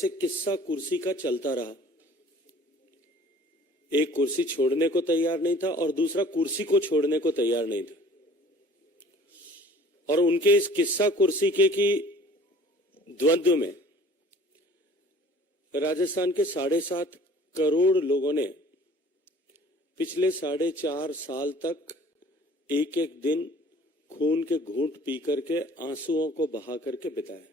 से किस्सा कुर्सी का चलता रहा। एक कुर्सी छोड़ने को तैयार नहीं था और दूसरा कुर्सी को छोड़ने को तैयार नहीं था। और उनके इस किस्सा कुर्सी के की द्वंद्व में राजस्थान के 7.5 करोड़ लोगों ने पिछले 4.5 साल तक एक एक दिन खून के घूंट पी करके आंसुओं को बहा करके बिताया।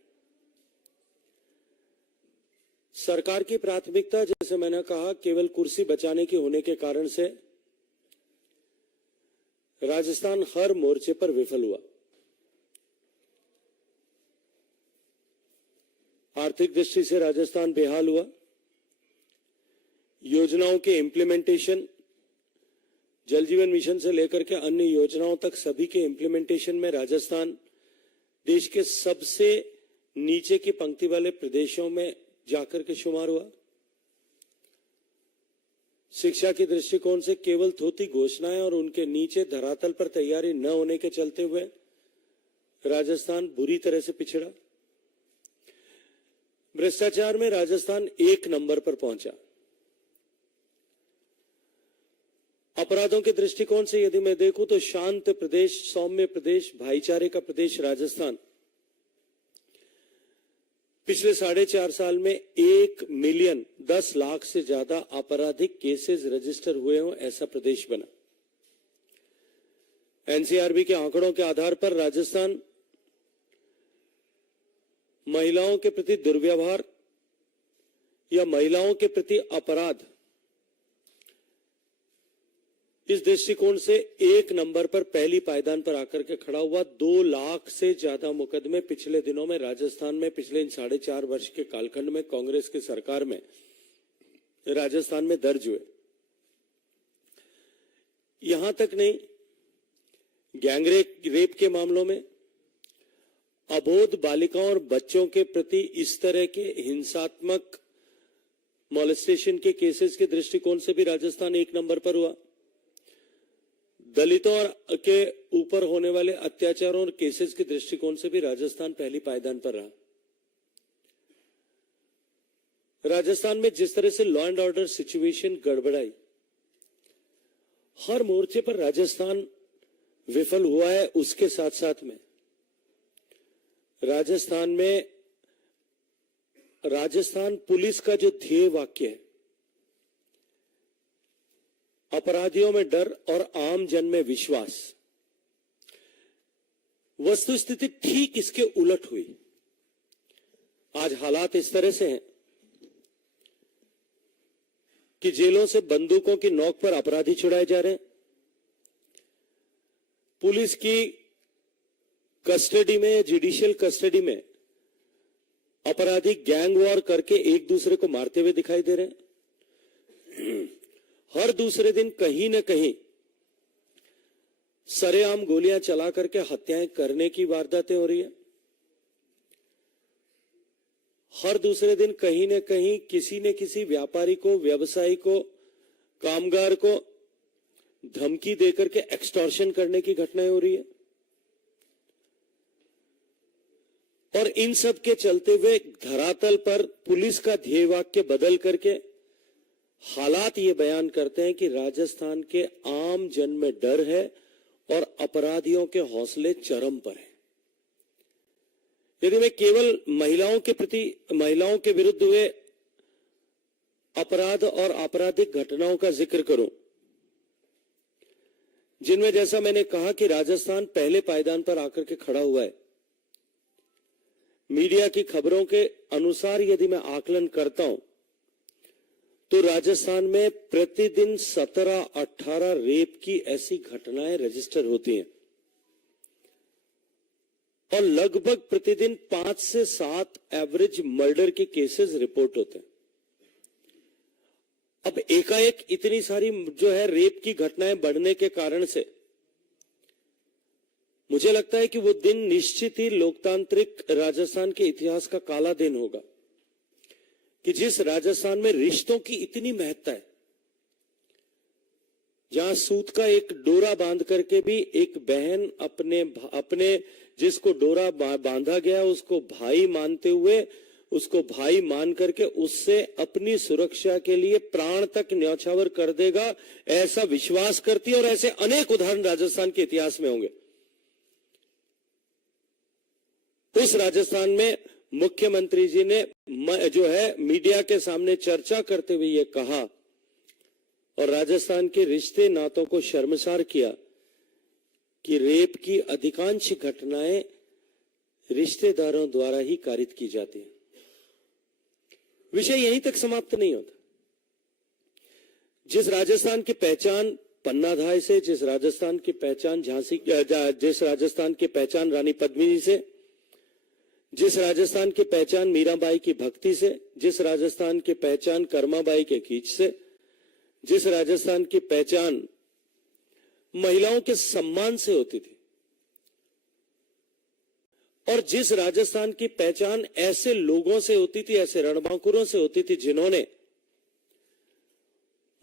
सरकार की प्राथमिकता, जैसे मैंने कहा, केवल कुर्सी बचाने की होने के कारण से राजस्थान हर मोर्चे पर विफल हुआ। आर्थिक दृष्टि से राजस्थान बेहाल हुआ। योजनाओं के इंप्लीमेंटेशन, जल जीवन मिशन से लेकर के अन्य योजनाओं तक सभी के इंप्लीमेंटेशन में राजस्थान देश के सबसे नीचे की पंक्ति वाले प्रदेशों में जाकर के शुमार हुआ। शिक्षा के दृष्टिकोण से केवल थोथी घोषणाएं और उनके नीचे धरातल पर तैयारी न होने के चलते हुए राजस्थान बुरी तरह से पिछड़ा। भ्रष्टाचार में राजस्थान 1 नंबर पर पहुंचा। अपराधों के दृष्टिकोण से यदि मैं देखूं तो शांत प्रदेश, सौम्य प्रदेश, भाईचारे का प्रदेश राजस्थान पिछले 4.5 साल में 1 मिलियन 10 लाख से ज्यादा आपराधिक केसेस रजिस्टर हुए हों ऐसा प्रदेश बना। एनसीआरबी के आंकड़ों के आधार पर राजस्थान महिलाओं के प्रति दुर्व्यवहार या महिलाओं के प्रति अपराध, इस दृष्टिकोण से 1 नंबर पर पहली पायदान पर आकर के खड़ा हुआ। 2 लाख से ज्यादा मुकदमे पिछले दिनों में राजस्थान में, पिछले इन 4.5 वर्ष के कालखंड में कांग्रेस की सरकार में राजस्थान में दर्ज हुए। यहां तक नहीं, गैंग रेप के मामलों में, अबोध बालिकाओं और बच्चों के प्रति इस तरह के हिंसात्मक मॉलेस्टेशन के केसेस के दृष्टिकोण से भी राजस्थान 1 नंबर पर हुआ। दलितों के ऊपर होने वाले अत्याचारों और केसेस के दृष्टिकोण से भी राजस्थान पहली पायदान पर रहा। राजस्थान में जिस तरह से लॉ एंड ऑर्डर सिचुएशन गड़बड़ाई, हर मोर्चे पर राजस्थान विफल हुआ है। उसके साथ साथ में राजस्थान पुलिस का जो ध्येय वाक्य है, अपराधियों में डर और आम जन में विश्वास, वस्तुस्थिति ठीक इसके उलट हुई। आज हालात इस तरह से हैं कि जेलों से बंदूकों की नोक पर अपराधी छुड़ाए जा रहे हैं। पुलिस की कस्टडी में, जुडिशियल कस्टडी में अपराधी गैंग वॉर करके एक दूसरे को मारते हुए दिखाई दे रहे हैं। हर दूसरे दिन कहीं न कहीं सरेआम गोलियां चला करके हत्याएं करने की वारदातें हो रही है। हर दूसरे दिन कहीं न कहीं किसी न किसी व्यापारी को, व्यवसायी को, कामगार को धमकी देकर के एक्सटॉर्शन करने की घटनाएं हो रही है। और इन सब के चलते हुए धरातल पर पुलिस का ध्येय वाक्य बदल करके हालात ये बयान करते हैं कि राजस्थान के आम जन में डर है और अपराधियों के हौसले चरम पर हैं। यदि मैं केवल महिलाओं के विरुद्ध हुए अपराध और आपराधिक घटनाओं का जिक्र करूं, जिनमें जैसा मैंने कहा कि राजस्थान पहले पायदान पर आकर के खड़ा हुआ है। मीडिया की खबरों के अनुसार यदि मैं आकलन करता हूं तो राजस्थान में प्रतिदिन 17-18 रेप की ऐसी घटनाएं रजिस्टर होती हैं और लगभग प्रतिदिन 5 से 7 एवरेज मर्डर के केसेस रिपोर्ट होते हैं। अब एकाएक इतनी सारी जो है रेप की घटनाएं बढ़ने के कारण से मुझे लगता है कि वो दिन निश्चित ही लोकतांत्रिक राजस्थान के इतिहास का काला दिन होगा कि जिस राजस्थान में रिश्तों की इतनी महत्ता है, जहां सूत का एक डोरा बांध करके भी एक बहन अपने जिसको डोरा बांधा गया उसको भाई मानते हुए उसको भाई मान करके उससे अपनी सुरक्षा के लिए प्राण तक न्यौछावर कर देगा, ऐसा विश्वास करती है। और ऐसे अनेक उदाहरण राजस्थान के इतिहास में होंगे। उस राजस्थान में मुख्यमंत्री जी ने जो है मीडिया के सामने चर्चा करते हुए ये कहा और राजस्थान के रिश्ते नातों को शर्मसार किया कि रेप की अधिकांश घटनाएं रिश्तेदारों द्वारा ही कारित की जाती है। विषय यहीं तक समाप्त नहीं होता। जिस राजस्थान की पहचान पन्नाधाय से, जिस राजस्थान की पहचान जिस राजस्थान की पहचान रानी पद्मिनी से, जिस राजस्थान की पहचान मीराबाई की भक्ति से, जिस राजस्थान की पहचान कर्माबाई के खींच से, जिस राजस्थान की पहचान महिलाओं के सम्मान से होती थी, और जिस राजस्थान की पहचान ऐसे लोगों से होती थी, ऐसे रणबांकुरों से होती थी जिन्होंने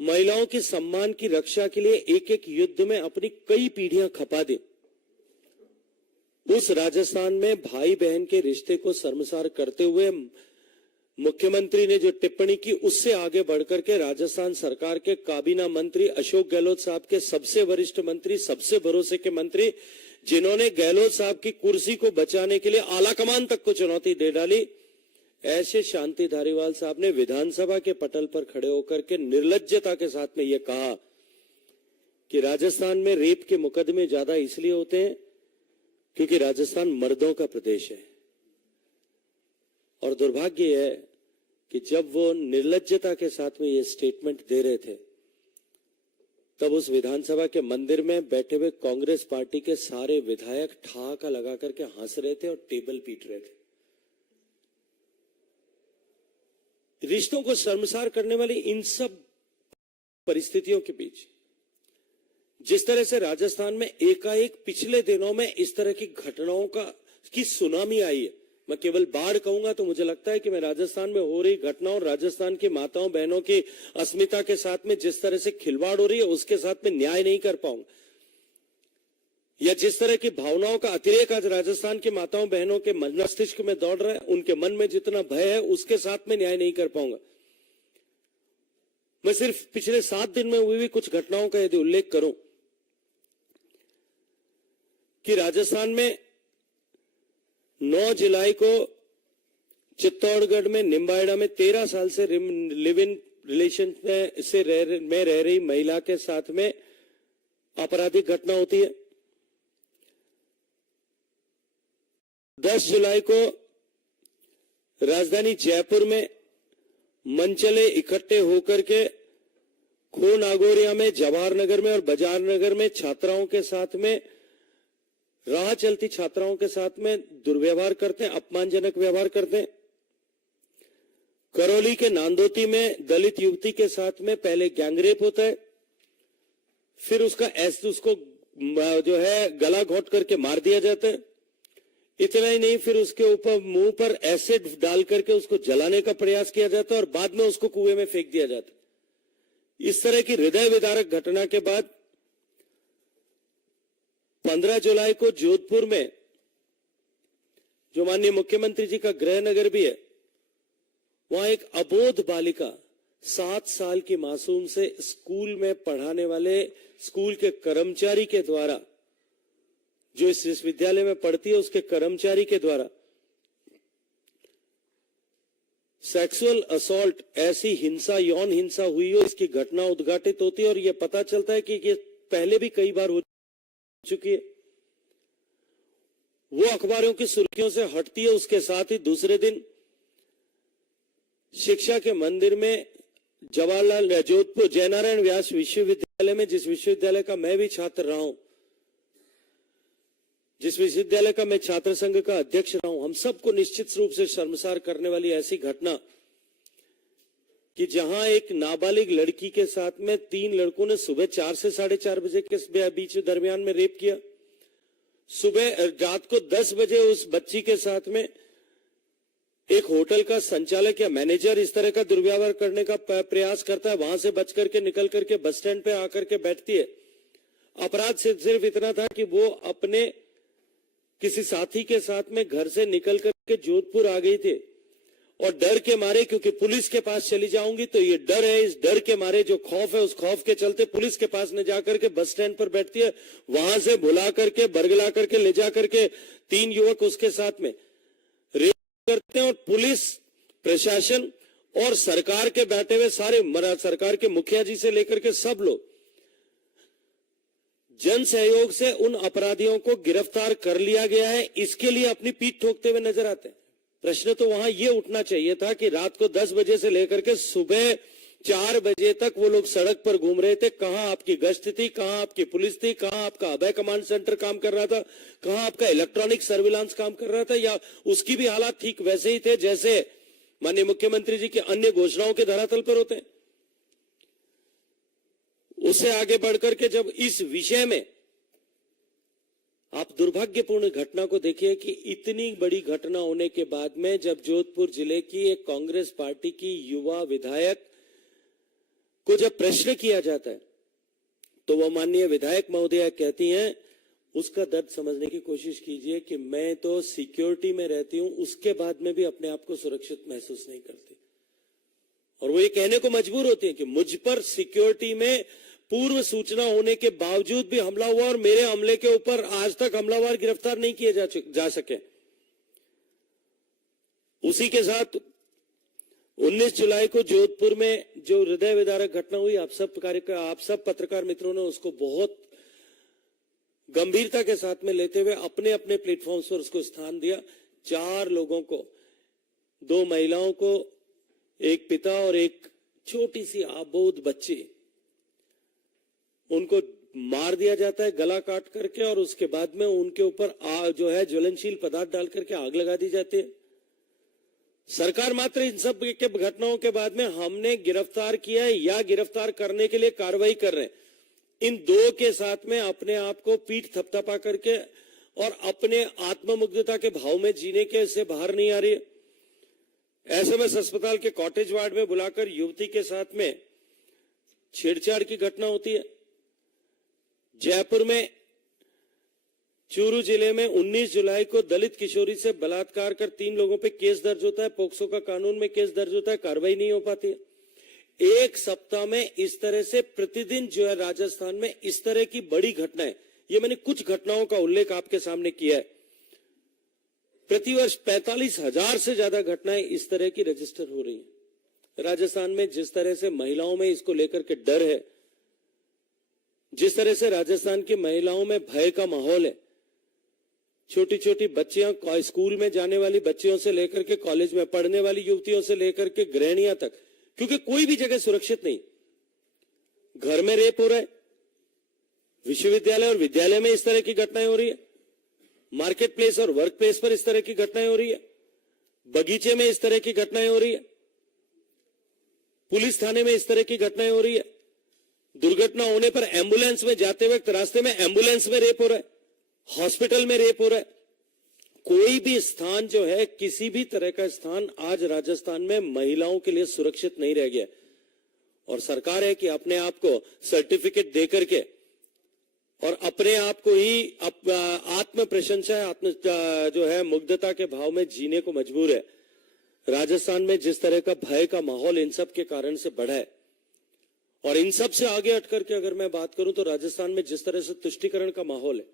महिलाओं के सम्मान की रक्षा के लिए एक एक युद्ध में अपनी कई पीढ़ियां खपा दी, उस राजस्थान में भाई बहन के रिश्ते को शर्मसार करते हुए मुख्यमंत्री ने जो टिप्पणी की, उससे आगे बढ़कर के राजस्थान सरकार के काबीना मंत्री अशोक गहलोत साहब के सबसे वरिष्ठ मंत्री, सबसे भरोसे के मंत्री, जिन्होंने गहलोत साहब की कुर्सी को बचाने के लिए आलाकमान तक को चुनौती दे डाली, ऐसे शांति धारीवाल साहब ने विधानसभा के पटल पर खड़े होकर के निर्लज्जता के साथ में यह कहा कि राजस्थान में रेप के मुकदमे ज्यादा इसलिए होते हैं क्योंकि राजस्थान मर्दों का प्रदेश है। और दुर्भाग्य है कि जब वो निर्लज्जता के साथ में ये स्टेटमेंट दे रहे थे, तब उस विधानसभा के मंदिर में बैठे हुए कांग्रेस पार्टी के सारे विधायक ठहाका लगा करके हंस रहे थे और टेबल पीट रहे थे। रिश्तों को शर्मसार करने वाली इन सब परिस्थितियों के बीच जिस तरह से राजस्थान में एकाएक पिछले दिनों में इस तरह की घटनाओं की सुनामी आई है, मैं केवल बाढ़ कहूंगा तो मुझे लगता है कि मैं राजस्थान में हो रही घटनाओं और राजस्थान की माताओं बहनों की अस्मिता के साथ में जिस तरह से खिलवाड़ हो रही है उसके साथ में न्याय नहीं कर पाऊंगा, या जिस तरह की भावनाओं का अतिरेक आज राजस्थान की माताओं बहनों के मस्तिष्क में दौड़ रहा है, उनके मन में जितना भय है उसके साथ में न्याय नहीं कर पाऊंगा। मैं सिर्फ पिछले 7 दिन में हुई हुई कुछ घटनाओं का यदि उल्लेख करूं कि राजस्थान में 9 जुलाई को चित्तौड़गढ़ में निम्बाहेड़ा में 13 साल से लिव इन रिलेशन में रह रही महिला के साथ में आपराधिक घटना होती है। 10 जुलाई को राजधानी जयपुर में मनचले इकट्ठे होकर के खो नागौरिया में, जवाहर नगर में और बाजार नगर में छात्राओं के साथ में, राह चलती छात्राओं के साथ में दुर्व्यवहार करते हैं, अपमानजनक व्यवहार करते हैं। करौली के नांदोती में दलित युवती के साथ में पहले गैंगरेप होता है, फिर उसको जो है गला घोंट करके मार दिया जाता है। इतना ही नहीं, फिर उसके ऊपर मुंह पर एसिड डाल करके उसको जलाने का प्रयास किया जाता है और बाद में उसको कुएं में फेंक दिया जाता है। इस तरह की हृदय विदारक घटना के बाद 15 जुलाई को जोधपुर में, जो माननीय मुख्यमंत्री जी का गृह नगर भी है, वहां एक अबोध बालिका 7 साल की मासूम से स्कूल में पढ़ाने वाले स्कूल के कर्मचारी के द्वारा, जो इस विश्वविद्यालय में पढ़ती है उसके कर्मचारी के द्वारा सेक्सुअल असॉल्ट, ऐसी हिंसा, यौन हिंसा हुई हो, इसकी घटना उद्घाटित होती है और यह पता चलता है कि ये पहले भी कई बार हो चुकी है। वो अखबारों की सुर्खियों से हटती है। उसके साथ ही दूसरे दिन शिक्षा के मंदिर में जवाहरलाल जोधपुर जयनारायण व्यास विश्वविद्यालय में, जिस विश्वविद्यालय का मैं भी छात्र रहा हूं, जिस विश्वविद्यालय का मैं छात्र संघ का अध्यक्ष रहा हूं, हम सबको निश्चित रूप से शर्मसार करने वाली ऐसी घटना कि जहां एक नाबालिग लड़की के साथ में 3 लड़कों ने सुबह 4 से 4:30 बजे के बीच दरमियान में रेप किया। रात को 10 बजे उस बच्ची के साथ में एक होटल का संचालक या मैनेजर इस तरह का दुर्व्यवहार करने का प्रयास करता है, वहां से बच करके निकल करके बस स्टैंड पे आकर के बैठती है। अपराध सिर्फ इतना था कि वो अपने किसी साथी के साथ में घर से निकल करके जोधपुर आ गई थी और डर के मारे, क्योंकि पुलिस के पास चली जाऊंगी तो ये डर है, इस डर के मारे जो खौफ है, उस खौफ के चलते पुलिस के पास न जाकर के बस स्टैंड पर बैठती है, वहां से बुला करके बरगला करके ले जा करके 3 युवक उसके साथ में रेप करते हैं। और पुलिस प्रशासन और सरकार के बैठे हुए सारे सरकार के मुखिया जी से लेकर के सब लोग जन सहयोग से उन अपराधियों को गिरफ्तार कर लिया गया है, इसके लिए अपनी पीठ ठोकते हुए नजर आते हैं। प्रश्न तो वहां यह उठना चाहिए था कि रात को 10 बजे से लेकर के सुबह 4 बजे तक वो लोग सड़क पर घूम रहे थे, कहां आपकी गश्त थी, कहां आपकी पुलिस थी, कहां आपका अभय कमांड सेंटर काम कर रहा था, कहां आपका इलेक्ट्रॉनिक सर्विलांस काम कर रहा था, या उसकी भी हालात ठीक वैसे ही थे जैसे माननीय मुख्यमंत्री जी की अन्य घोषणाओं के धरातल पर होते हैं। उससे आगे बढ़कर के जब इस विषय में आप दुर्भाग्यपूर्ण घटना को देखिए कि इतनी बड़ी घटना होने के बाद में जब जोधपुर जिले की एक कांग्रेस पार्टी की युवा विधायक को जब प्रश्न किया जाता है तो वो माननीय विधायक महोदया कहती हैं, उसका दर्द समझने की कोशिश कीजिए कि मैं तो सिक्योरिटी में रहती हूं, उसके बाद में भी अपने आप को सुरक्षित महसूस नहीं करती। और वो ये कहने को मजबूर होती है कि मुझ पर सिक्योरिटी में पूर्व सूचना होने के बावजूद भी हमला हुआ और मेरे हमले के ऊपर आज तक हमलावर गिरफ्तार नहीं किए जा सके। उसी के साथ 19 जुलाई को जोधपुर में जो हृदय विदारक घटना हुई, आप सब पत्रकार मित्रों ने उसको बहुत गंभीरता के साथ में लेते हुए अपने अपने प्लेटफॉर्म्स पर उसको स्थान दिया। 4 लोगों को, 2 महिलाओं को, एक पिता और एक छोटी सी आबोध बच्ची, उनको मार दिया जाता है गला काट करके, और उसके बाद में उनके ऊपर जो है ज्वलनशील पदार्थ डाल करके आग लगा दी जाती है। सरकार मात्र इन सब के घटनाओं के बाद में हमने गिरफ्तार किया है या गिरफ्तार करने के लिए कार्रवाई कर रहे हैं, इन 2 के साथ में अपने आप को पीठ थपथपा करके और अपने आत्ममुग्धता के भाव में जीने के से बाहर नहीं आ रही है। एसएमएस अस्पताल के कॉटेज वार्ड में बुलाकर युवती के साथ में छेड़छाड़ की घटना होती है। जयपुर में चूरू जिले में 19 जुलाई को दलित किशोरी से बलात्कार कर 3 लोगों पे केस दर्ज होता है, पोक्सो का कानून में केस दर्ज होता है, कार्रवाई नहीं हो पाती है। एक सप्ताह में इस तरह से प्रतिदिन जो है राजस्थान में इस तरह की बड़ी घटनाएं, ये मैंने कुछ घटनाओं का उल्लेख आपके सामने किया है। प्रतिवर्ष 45,000 से ज्यादा घटनाएं इस तरह की रजिस्टर हो रही हैं। राजस्थान में जिस तरह से महिलाओं में इसको लेकर के डर है, जिस तरह से राजस्थान की महिलाओं में भय का माहौल है, छोटी छोटी बच्चियां, स्कूल में जाने वाली बच्चियों से लेकर के कॉलेज में पढ़ने वाली युवतियों से लेकर के गृहिणियां तक, क्योंकि कोई भी जगह सुरक्षित नहीं। घर में रेप हो रहा है, विश्वविद्यालय और विद्यालय में इस तरह की घटनाएं हो रही है, मार्केट प्लेस और वर्क प्लेस पर इस तरह की घटनाएं हो रही है, बगीचे में इस तरह की घटनाएं हो रही है, पुलिस थाने में इस तरह की घटनाएं हो रही है, दुर्घटना होने पर एम्बुलेंस में जाते वक्त रास्ते में एम्बुलेंस में रेप हो रहा है, हॉस्पिटल में रेप हो रहा है। कोई भी स्थान जो है, किसी भी तरह का स्थान आज राजस्थान में महिलाओं के लिए सुरक्षित नहीं रह गया। और सरकार है कि अपने आप को सर्टिफिकेट देकर के और अपने आप को ही आत्म प्रशंसा, आत्म जो है मुग्धता के भाव में जीने को मजबूर है। राजस्थान में जिस तरह का भय का माहौल इन सब के कारण से बढ़ा है, और इन सब से आगे हट करके अगर मैं बात करूं तो राजस्थान में जिस तरह से तुष्टीकरण का माहौल है,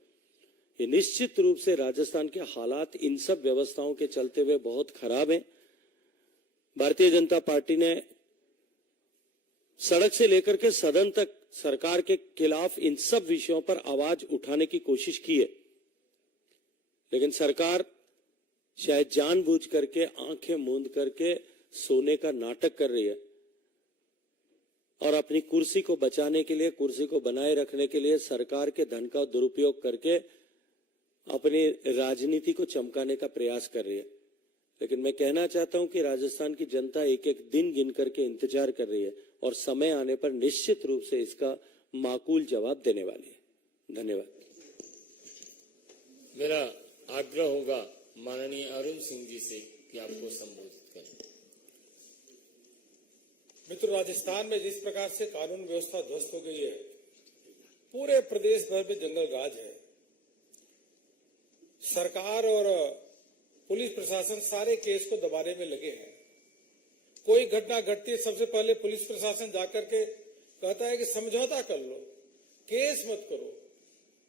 ये निश्चित रूप से राजस्थान के हालात इन सब व्यवस्थाओं के चलते हुए बहुत खराब हैं। भारतीय जनता पार्टी ने सड़क से लेकर के सदन तक सरकार के खिलाफ इन सब विषयों पर आवाज उठाने की कोशिश की है, लेकिन सरकार शायद जानबूझ करके आंखें मूंद करके सोने का नाटक कर रही है और अपनी कुर्सी को बचाने के लिए, कुर्सी को बनाए रखने के लिए सरकार के धन का दुरुपयोग करके अपनी राजनीति को चमकाने का प्रयास कर रही है। लेकिन मैं कहना चाहता हूं कि राजस्थान की जनता एक एक दिन गिन करके इंतजार कर रही है और समय आने पर निश्चित रूप से इसका माकूल जवाब देने वाली है। धन्यवाद। मेरा आग्रह होगा माननीय अरुण सिंह जी से कि आपको संबोधित करें। मित्र, राजस्थान में जिस प्रकार से कानून व्यवस्था ध्वस्त हो गई है, पूरे प्रदेश भर में जंगल राज है। सरकार और पुलिस प्रशासन सारे केस को दबाने में लगे हैं। कोई घटना घटती है सबसे पहले पुलिस प्रशासन जाकर के कहता है कि समझौता कर लो, केस मत करो।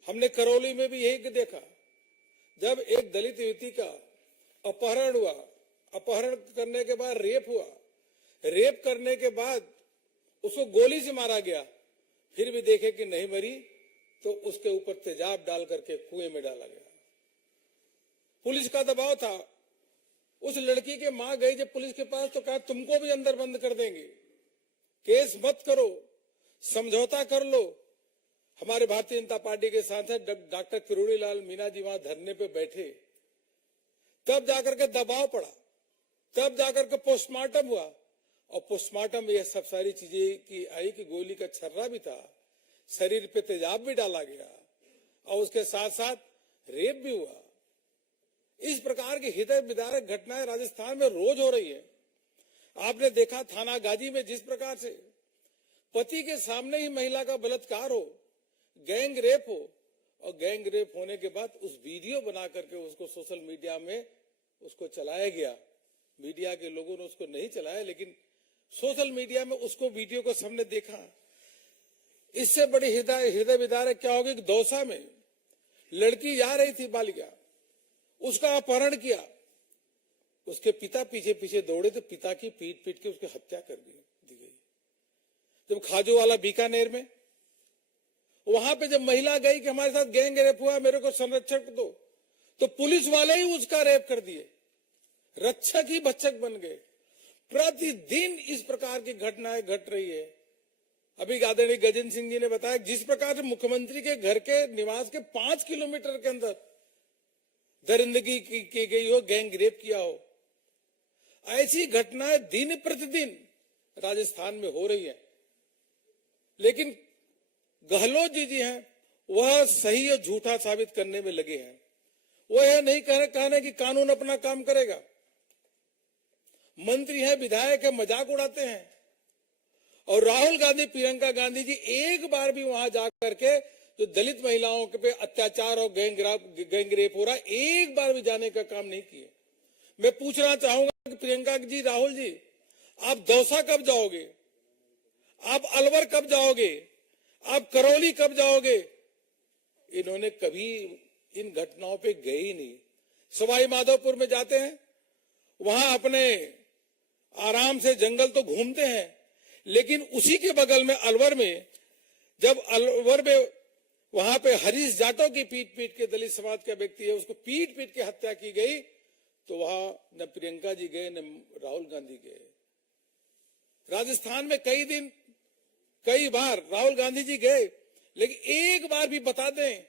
हमने करौली में भी यही देखा, जब एक दलित युवती का अपहरण हुआ, अपहरण करने के बाद रेप हुआ, रेप करने के बाद उसको गोली से मारा गया, फिर भी देखे कि नहीं मरी तो उसके ऊपर तेजाब डाल करके कुएं में डाला गया। पुलिस का दबाव था। उस लड़की के मां गई जब पुलिस के पास तो कहा तुमको भी अंदर बंद कर देंगे, केस मत करो, समझौता कर लो। हमारे भारतीय जनता पार्टी के सांसद डॉक्टर किरोड़ी लाल मीणा जी वहां धरने पे बैठे, तब जाकर के दबाव पड़ा, तब जाकर के पोस्टमार्टम हुआ, और पोस्टमार्टम में यह सब सारी चीजें की आई कि गोली का छर्रा भी था, शरीर पे तेजाब भी डाला गया, और उसके साथ साथ रेप भी हुआ। इस प्रकार की हृदय विदारक घटनाएं राजस्थान में रोज हो रही है। आपने देखा थाना गाजी में जिस प्रकार से पति के सामने ही महिला का बलात्कार हो, गैंग रेप हो, और गैंग रेप होने के बाद उस वीडियो बना करके उसको सोशल मीडिया में उसको चलाया गया। मीडिया के लोगों ने उसको नहीं चलाया, लेकिन सोशल मीडिया में उसको वीडियो को सबने देखा। इससे बड़ी हृदय विदारक क्या होगी कि दौसा में लड़की जा रही थी बालिका, उसका अपहरण किया, उसके पिता पीछे पीछे दौड़े तो पिता की पीट पीट के उसकी हत्या कर दी गई। जब खाजूवाला बीकानेर में वहां पे जब महिला गई कि हमारे साथ गैंग रेप हुआ, मेरे को संरक्षक दो, तो पुलिस वाले ही उसका रेप कर दिए, रक्षक ही भक्षक बन गए। प्रतिदिन इस प्रकार की घटनाएं घट रही है। अभी आदरणीय गजेंद्र सिंह जी ने बताया जिस प्रकार से मुख्यमंत्री के घर के निवास के 5 किलोमीटर के अंदर दरिंदगी की गई हो, गैंग रेप किया हो, ऐसी घटनाएं दिन प्रतिदिन राजस्थान में हो रही है। लेकिन गहलोत जी हैं, वह सही और झूठा साबित करने में लगे हैं। वह यह नहीं कहने कि कानून अपना काम करेगा। मंत्री हैं, विधायक है, मजाक उड़ाते हैं। और राहुल गांधी, प्रियंका गांधी जी एक बार भी वहां जाकर के जो दलित महिलाओं के पे अत्याचार और गैंग रेप हो रहा है, एक बार भी जाने का काम नहीं किए। मैं पूछना चाहूंगा कि प्रियंका जी, राहुल जी, आप दौसा कब जाओगे? आप अलवर कब जाओगे? आप करौली कब जाओगे? इन्होंने कभी इन घटनाओं पे गए ही नहीं। सवाई माधोपुर में जाते हैं, वहां अपने आराम से जंगल तो घूमते हैं, लेकिन उसी के बगल में अलवर में, जब अलवर में वहां पे हरीश जाटव की पीट पीट के दलित समाज का व्यक्ति है, उसको पीट पीट के हत्या की गई, तो वहां न प्रियंका जी गए न राहुल गांधी गए। राजस्थान में कई बार राहुल गांधी जी गए, लेकिन एक बार भी बता दें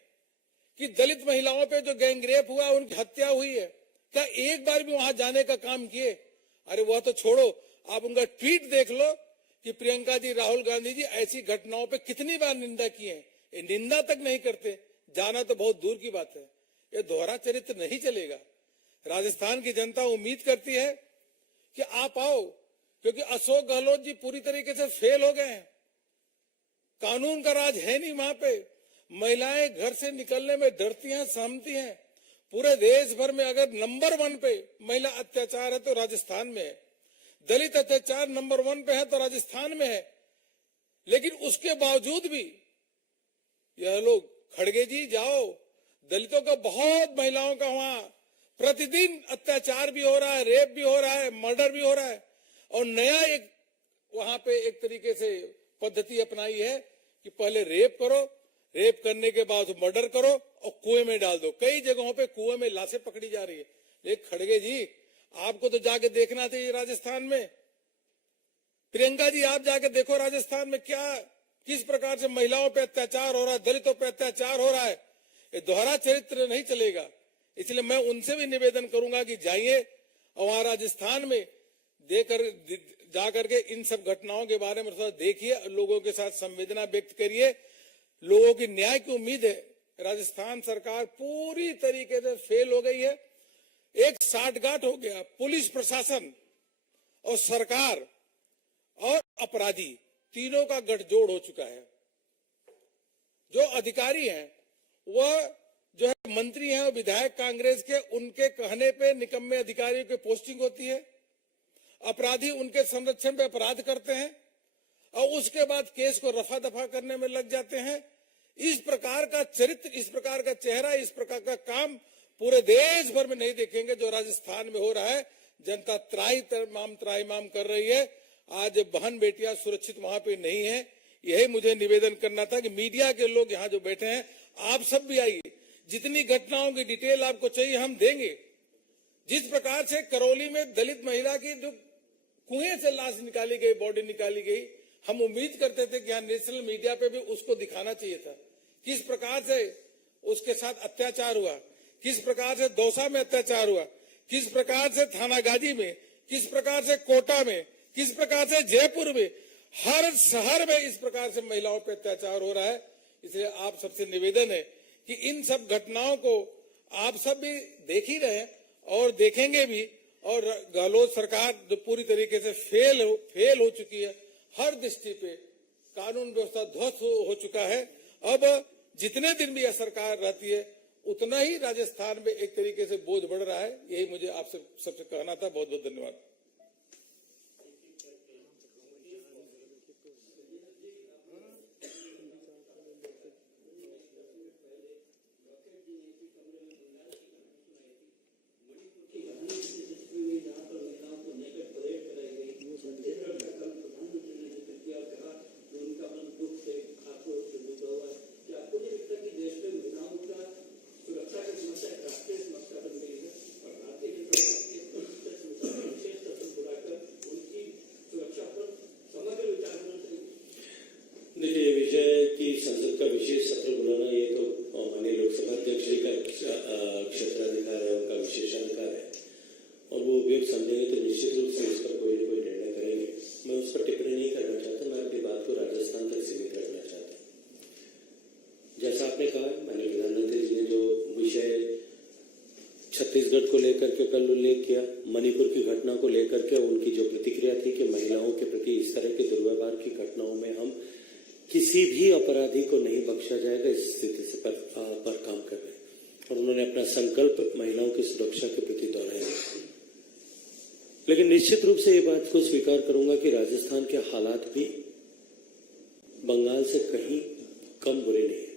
कि दलित महिलाओं पे जो गैंगरेप हुआ, उनकी हत्या हुई है, क्या एक बार भी वहां जाने का काम किए? अरे वह तो छोड़ो, आप उनका ट्वीट देख लो कि प्रियंका जी, राहुल गांधी जी ऐसी घटनाओं पे कितनी बार निंदा की है। ये निंदा तक नहीं करते, जाना तो बहुत दूर की बात है। ये दोहरा चरित्र नहीं चलेगा। राजस्थान की जनता उम्मीद करती है कि आप आओ, क्योंकि अशोक गहलोत जी पूरी तरीके से फेल हो गए हैं। कानून का राज है नहीं वहां पे। महिलाएं घर से निकलने में डरती हैं, सहमती हैं। पूरे देश भर में अगर नंबर 1 पे महिला अत्याचार है तो राजस्थान में है। दलित अत्याचार नंबर 1 पे है तो राजस्थान में है। लेकिन उसके बावजूद भी यह लोग, खड़गे जी जाओ, दलितों का बहुत, महिलाओं का वहां प्रतिदिन अत्याचार भी हो रहा है, रेप भी हो रहा है, मर्डर भी हो रहा है। और नया एक वहां पे एक तरीके से पद्धति अपनाई है कि पहले रेप करो, रेप करने के बाद मर्डर करो और कुएं में डाल दो। कई जगहों पे कुएं में लाशें पकड़ी जा रही है। लेकिन खड़गे जी, आपको तो जाके देखना चाहिए राजस्थान में। प्रियंका जी, आप जाके देखो राजस्थान में किस प्रकार से महिलाओं पे अत्याचार हो रहा है, दलितों पे अत्याचार हो रहा है। ये दोहरा चरित्र नहीं चलेगा। इसलिए मैं उनसे भी निवेदन करूंगा कि जाइए और वहां राजस्थान में जाकर के इन सब घटनाओं के बारे में थोड़ा देखिए, लोगों के साथ संवेदना व्यक्त करिए। लोगों की न्याय की उम्मीद है। राजस्थान सरकार पूरी तरीके से फेल हो गई है। एक साठगांठ हो गया। पुलिस प्रशासन और सरकार और अपराधी तीनों का गठजोड़ हो चुका है। जो अधिकारी हैं, वह जो है मंत्री हैं और विधायक कांग्रेस के, उनके कहने पे निकम्मे अधिकारियों की पोस्टिंग होती है। अपराधी उनके संरक्षण पे अपराध करते हैं और उसके बाद केस को रफा दफा करने में लग जाते हैं। इस प्रकार का चरित्र, इस प्रकार का चेहरा, इस प्रकार का काम पूरे देश भर में नहीं देखेंगे जो राजस्थान में हो रहा है। जनता त्राहिमाम कर रही है। आज बहन बेटियां सुरक्षित वहां पे नहीं है। यही मुझे निवेदन करना था कि मीडिया के लोग यहाँ जो बैठे हैं, आप सब भी आइए। जितनी घटनाओं की डिटेल आपको चाहिए हम देंगे। जिस प्रकार से करौली में दलित महिला की जो कुएं से लाश निकाली गई, बॉडी निकाली गई, हम उम्मीद करते थे कि यहाँ नेशनल मीडिया पे भी उसको दिखाना चाहिए था। किस प्रकार से उसके साथ अत्याचार हुआ, किस प्रकार से दौसा में अत्याचार हुआ, किस प्रकार से थानागाजी में, किस प्रकार से कोटा में, किस प्रकार से जयपुर में, हर शहर में इस प्रकार से महिलाओं पर अत्याचार हो रहा है। इसलिए आप सबसे निवेदन है कि इन सब घटनाओं को आप सब भी देख ही रहे हैं और देखेंगे भी। और गहलोत सरकार जो पूरी तरीके से फेल हो चुकी है, हर दृष्टि पे कानून व्यवस्था ध्वस्त हो चुका है। अब जितने दिन भी यह सरकार रहती है उतना ही राजस्थान में एक तरीके से बोझ बढ़ रहा है। यही मुझे आपसे सबसे कहना था। बहुत बहुत धन्यवाद। देखिए, विषय की संसद का विशेष सत्र बुलाना ये तो माननीय लोकसभा अध्यक्ष जी का क्षेत्राधिकार है, उनका विशेषाधिकार है और वो उपयोग समझेंगे तो निश्चित रूप से उस पर कोई न कोई निर्णय करेंगे। मैं उस पर टिप्पणी नहीं करना चाहता। मैं अपनी बात को राजस्थान तक सीमित रखना चाहता हूँ। जैसा आपने कहा, माननीय प्रधानमंत्री जी ने जो विषय छत्तीसगढ़ को लेकर के कल उल्लेख किया, मणिपुर की घटना को लेकर के उनकी जो प्रतिक्रिया थी कि महिलाओं के प्रति इस तरह के दुर्व्यवहार की घटनाओं में हम किसी भी अपराधी को नहीं बख्शा जाएगा, इस स्थिति से पर काम कर रहे हैं और उन्होंने अपना संकल्प महिलाओं की सुरक्षा के प्रति दोहराया। लेकिन निश्चित रूप से ये बात को स्वीकार करूंगा कि राजस्थान के हालात भी बंगाल से कहीं कम बुरे नहीं।